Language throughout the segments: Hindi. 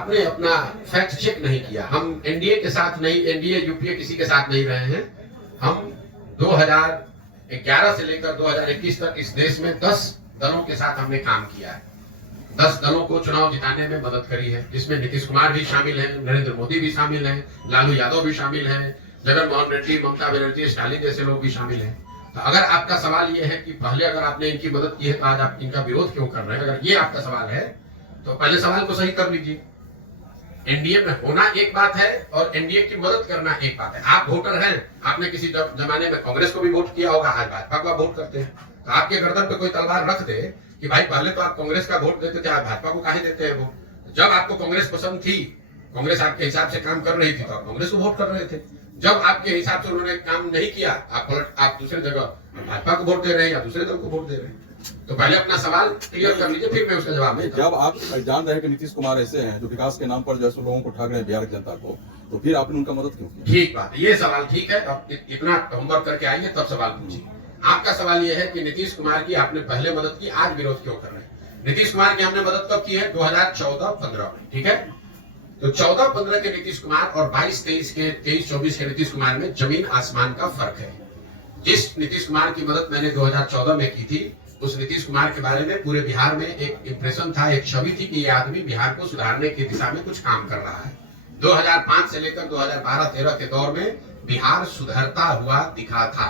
आपने अपना फैक्ट चेक नहीं किया। हम एनडीए के साथ नहीं, एनडीए यूपीए किसी के साथ नहीं रहे हैं। हम 2011 से लेकर 2021 तक इस देश में 10 दलों के साथ हमने काम किया है। 10 दलों को चुनाव जिताने में मदद करी है, जिसमें नीतीश कुमार भी शामिल हैं, नरेंद्र मोदी भी शामिल हैं, लालू यादव भी शामिल हैं, जगनमोहन रेड्डी, ममता बनर्जी, स्टालिन जैसे लोग भी शामिल हैं। तो अगर आपका सवाल यह है कि पहले अगर आपने इनकी मदद की है तो आज आप इनका विरोध क्यों कर रहे हैं, अगर ये आपका सवाल है तो पहले सवाल को सही कर लीजिए। एनडीए में होना एक बात है और एनडीए की मदद करना एक बात है। आप वोटर हैं, आपने किसी जमाने में कांग्रेस को भी वोट किया होगा, आज भाजपा को वोट करते हैं। तो आपके गर्दन पे कोई तलवार रख दे कि भाई पहले तो आप कांग्रेस का वोट देते थे, आप भाजपा को काहे देते हैं वोट। जब आपको कांग्रेस पसंद थी, कांग्रेस आपके हिसाब से काम कर रही थी तो आप कांग्रेस को वोट कर रहे थे। जब आपके हिसाब से उन्होंने काम नहीं किया, आप दूसरे जगह भाजपा को वोट दे रहे हैं या दूसरे दल को वोट दे रहे हैं। तो पहले अपना सवाल क्लियर कर लीजिए, फिर मैं उसका जवाब दूंगा। जब आप जान रहे हैं कि नीतीश कुमार ऐसे हैं जो विकास के नाम पर जो है लोगों को ठग रहे हैं, बिहार की जनता को, तो फिर आपने उनका मदद क्यों की? ठीक बात, ये सवाल ठीक है। अब इतना होमवर्क करके आइए तब सवाल पूछिए। आपका सवाल ये है कि नीतीश कुमार की आपने पहले मदद की, आज विरोध क्यों कर रहे हैं। नीतीश कुमार की हमने मदद कब की है? 2014-15 में, ठीक है। तो 14-15 के नीतीश कुमार और 22-23 के 23-24 के नीतीश कुमार में जमीन आसमान का फर्क है। जिस नीतीश कुमार की मदद मैंने 2014 में की थी, उस नीतीश कुमार के बारे में पूरे बिहार में एक इंप्रेशन था, एक छवि थी कि ये आदमी बिहार को सुधारने की दिशा में कुछ काम कर रहा है। 2005 से लेकर 2012-13 के दौर में बिहार सुधरता हुआ दिखा था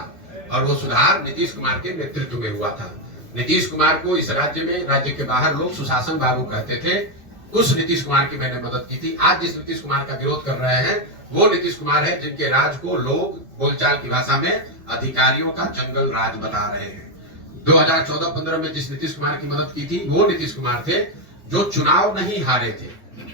और वो सुधार नीतीश कुमार के नेतृत्व में हुआ था। नीतीश कुमार को इस राज्य में, राज्य के बाहर लोग सुशासन बाबू कहते थे। उस नीतीश कुमार की मैंने मदद की थी। आज जिस नीतीश कुमार का विरोध कर रहे हैं वो नीतीश कुमार है जिनके राज को लोग बोलचाल की भाषा में अधिकारियों का जंगल राज बता रहे हैं। 2014-15 में जिस नीतीश कुमार की मदद की थी वो नीतीश कुमार थे जो चुनाव नहीं हारे थे।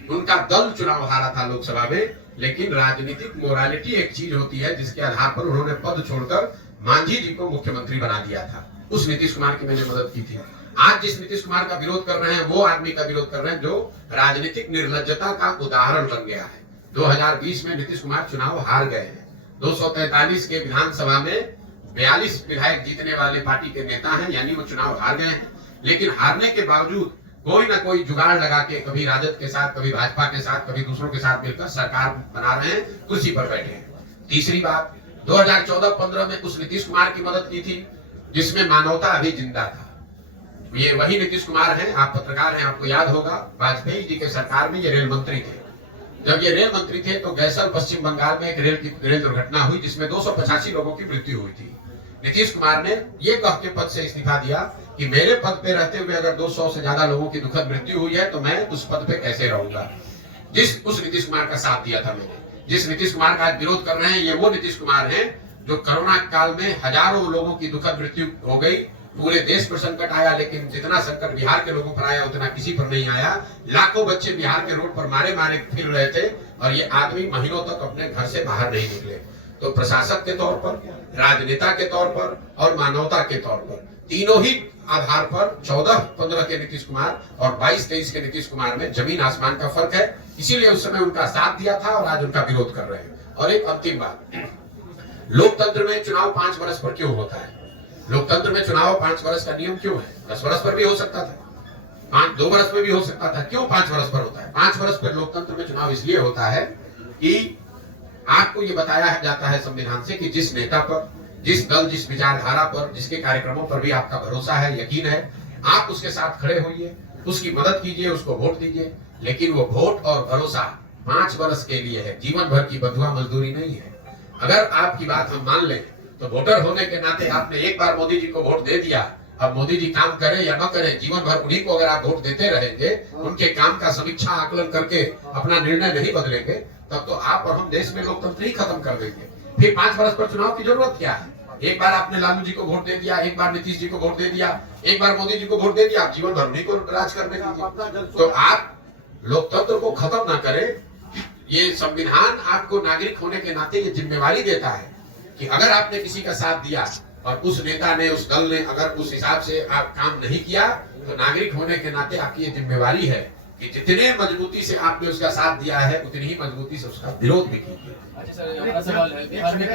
उनका दल चुनाव हारा था लोकसभा में, लेकिन राजनीतिक मोरालिटी एक चीज होती है जिसके आधार पर उन्होंने पद छोड़कर मांझी जी को मुख्यमंत्री बना दिया था। उस नीतीश कुमार की मैंने मदद की थी। आज जिस नीतीश कुमार का विरोध कर रहे हैं वो आदमी का विरोध कर रहे हैं जो राजनीतिक निर्लज्जता का उदाहरण बन गया है। 2020 में नीतीश कुमार चुनाव हार गए हैं। 243 के विधानसभा में 42 विधायक जीतने वाले पार्टी के नेता हैं, यानी वो चुनाव हार गए हैं। लेकिन हारने के बावजूद कोई ना कोई जुगाड़ लगा के कभी राजद के साथ, कभी भाजपा के साथ, कभी दूसरों के साथ मिलकर सरकार बना रहे हैं, कुर्सी पर बैठे हैं। तीसरी बात, 2014-15 में उस नीतीश कुमार की मदद की थी जिसमें मानवता अभी जिंदा था। ये वही नीतीश कुमार हैं, आप पत्रकार हैं, आपको याद होगा वाजपेयी जी के सरकार में ये रेल मंत्री थे। जब ये रेल मंत्री थे तो गैसल पश्चिम बंगाल में एक रेल दुर्घटना हुई जिसमें 285 लोगों की मृत्यु हुई थी। नीतीश कुमार ने ये कह के पद से इस्तीफा दिया कि मेरे पद पे रहते हुए अगर 200 से ज्यादा लोगों की दुखद मृत्यु हुई है तो मैं उस पद पे कैसे रहूंगा। उस नीतीश कुमार का साथ दिया था मैंने। जिस नीतीश कुमार का विरोध कर रहे हैं ये वो नीतीश कुमार हैं जो कोरोना काल में हजारों लोगों की दुखद मृत्यु हो गई, पूरे देश पर संकट आया, लेकिन जितना संकट बिहार के लोगों पर आया उतना किसी पर नहीं आया। लाखों बच्चे बिहार के रोड पर मारे मारे फिर रहे थे और ये आदमी महीनों तक अपने घर से बाहर नहीं निकले। तो प्रशासक के तौर पर, राजनेता के तौर पर और मानवता के तौर पर, तीनों ही आधार पर 14-15 के नीतीश कुमार और 22-23 के नीतीश कुमार में जमीन आसमान का फर्क है। इसीलिए उस समय उनका साथ दिया था और आज उनका विरोध कर रहे हैं। और एक अंतिम बात, लोकतंत्र में चुनाव 5 वर्ष पर क्यों होता है? लोकतंत्र में चुनाव 5 वर्ष का नियम क्यों है? 10 वर्ष पर भी हो सकता था, 2 वर्ष में भी हो सकता था। क्यों 5 वर्ष पर होता है? 5 वर्ष पर लोकतंत्र में चुनाव इसलिए होता है कि आपको ये बताया जाता है संविधान से कि जिस नेता पर, जिस दल, जिस विचारधारा पर, जिसके कार्यक्रमों पर भी आपका भरोसा है, यकीन है, आप उसके साथ खड़े होइए, उसकी मदद कीजिए, उसको वोट दीजिए। लेकिन वो वोट और भरोसा 5 वर्ष के लिए है, जीवन भर की बंधुआ मजदूरी नहीं है। अगर आपकी बात हम मान लें तो वोटर होने के नाते आपने एक बार मोदी जी को वोट दे दिया, अब मोदी जी काम करें या न करें, जीवन भर उन्हीं को अगर आप वोट देते रहेंगे, उनके काम का समीक्षा आकलन करके अपना निर्णय नहीं बदलेंगे, तब तो आप और हम देश में लोकतंत्र ही खत्म कर देंगे। फिर 5 वर्ष पर चुनाव की जरूरत क्या है? एक बार आपने लालू जी को वोट दे दिया, एक बार नीतीश जी को वोट दे दिया, एक बार मोदी जी को वोट दे दिया, आप जीवन भर उन्हीं को राज करने दीजिए। तो आप लोकतंत्र को खत्म ना करें। ये संविधान आपको नागरिक होने के नाते ये जिम्मेवारी देता है कि अगर आपने किसी का साथ दिया और उस नेता ने, उस दल ने अगर उस हिसाब से आप काम नहीं किया, तो नागरिक होने के नाते आपकी ये जिम्मेवारी है कि जितने मजबूती से आपने उसका साथ दिया है उतनी ही मजबूती से उसका विरोध भी कीजिए। अच्छा सर, हमारा सवाल है, बिहार में